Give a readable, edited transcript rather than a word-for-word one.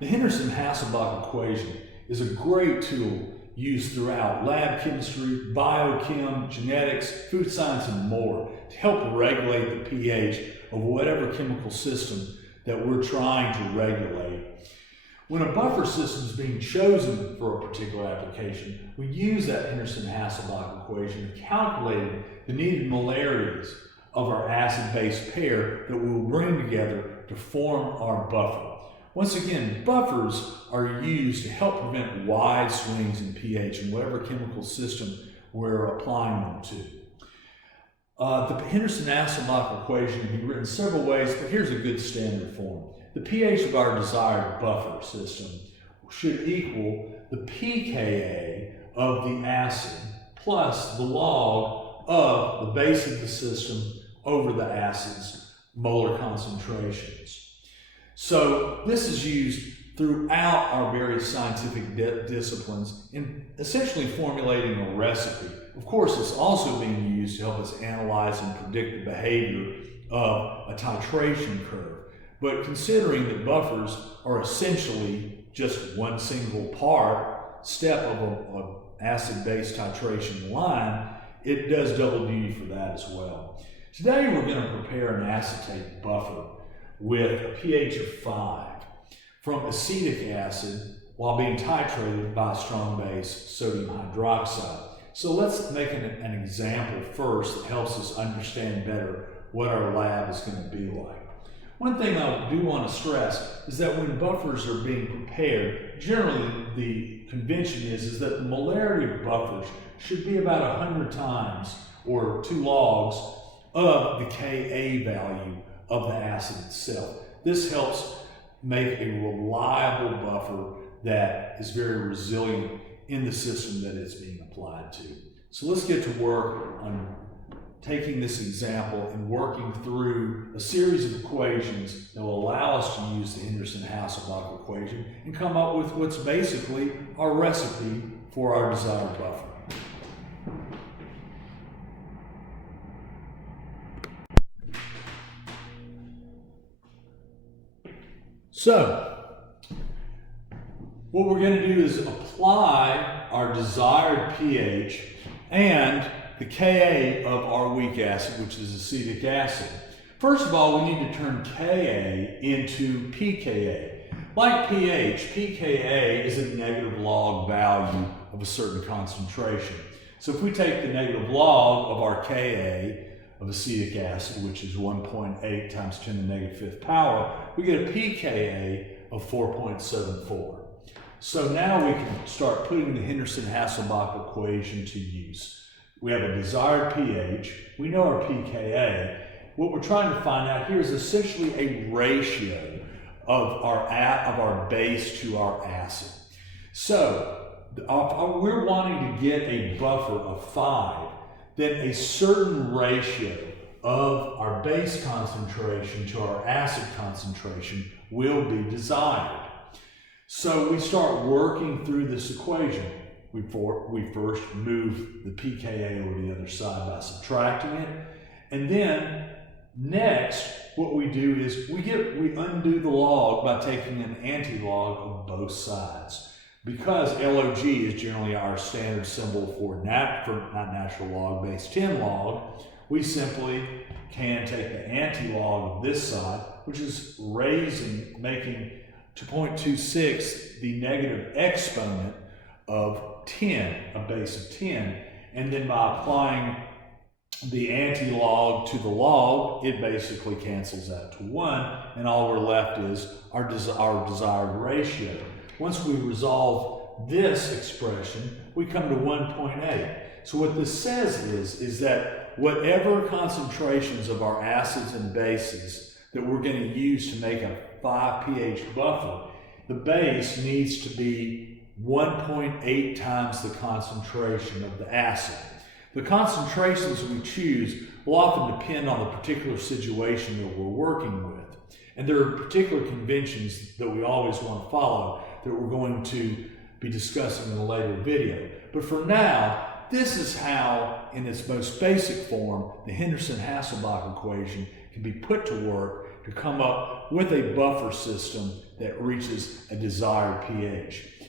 The Henderson-Hasselbach equation is a great tool used throughout lab chemistry, biochem, genetics, food science, and more to help regulate the pH of whatever chemical system that we're trying to regulate. When a buffer system is being chosen for a particular application, we use that Henderson-Hasselbach equation to calculate the needed molarities of our acid-base pair that we will bring together to form our buffer. Once again, buffers are used to help prevent wide swings in pH in whatever chemical system we're applying them to. The Henderson-Hasselbach equation can be written several ways, but here's a good standard form. The pH of our desired buffer system should equal the pKa of the acid plus the log of the base of the system over the acid's molar concentrations. So this is used throughout our various scientific disciplines in essentially formulating a recipe. Of course, it's also being used to help us analyze and predict the behavior of a titration curve. But considering that buffers are essentially just one single step of an acid-base titration line, it does double duty for that as well. Today we're going to prepare an acetate buffer with a pH of 5 from acetic acid while being titrated by a strong base, sodium hydroxide. So let's make an example first that helps us understand better what our lab is going to be like. One thing I do want to stress is that when buffers are being prepared, generally the convention is that the molarity of buffers should be about 100 times or 2 logs of the Ka value of the acid itself. This helps make a reliable buffer that is very resilient in the system that it's being applied to. So let's get to work on taking this example and working through a series of equations that will allow us to use the Henderson-Hasselbach equation and come up with what's basically our recipe for our desired buffer. So, what we're going to do is apply our desired pH and the Ka of our weak acid, which is acetic acid. First of all, we need to turn Ka into pKa. Like pH, pKa is a negative log value of a certain concentration. So if we take the negative log of our Ka of acetic acid, which is 1.8 times 10 to the negative 5th power, we get a pKa of 4.74. So now we can start putting the Henderson-Hasselbach equation to use. We have a desired pH, we know our pKa. What we're trying to find out here is essentially a ratio of our base to our acid. So we're wanting to get a buffer of 5, then a certain ratio of our base concentration to our acid concentration will be desired. So we start working through this equation. We first move the pKa over to the other side by subtracting it. And then next, what we do is we undo the log by taking an anti-log of both sides. Because log is generally our standard symbol for not natural log, base 10 log, we simply can take the anti-log of this side, which is making to 0.26 the negative exponent of 10, a base of 10, and then by applying the anti-log to the log, it basically cancels that to 1, and all we're left is our desired ratio. Once we resolve this expression, we come to 1.8. So what this says is that whatever concentrations of our acids and bases that we're going to use to make a 5 pH buffer, the base needs to be 1.8 times the concentration of the acid. The concentrations we choose will often depend on the particular situation that we're working with. And there are particular conventions that we always want to follow that we're going to be discussing in a later video. But for now, this is how, in its most basic form, the Henderson-Hasselbach equation can be put to work to come up with a buffer system that reaches a desired pH.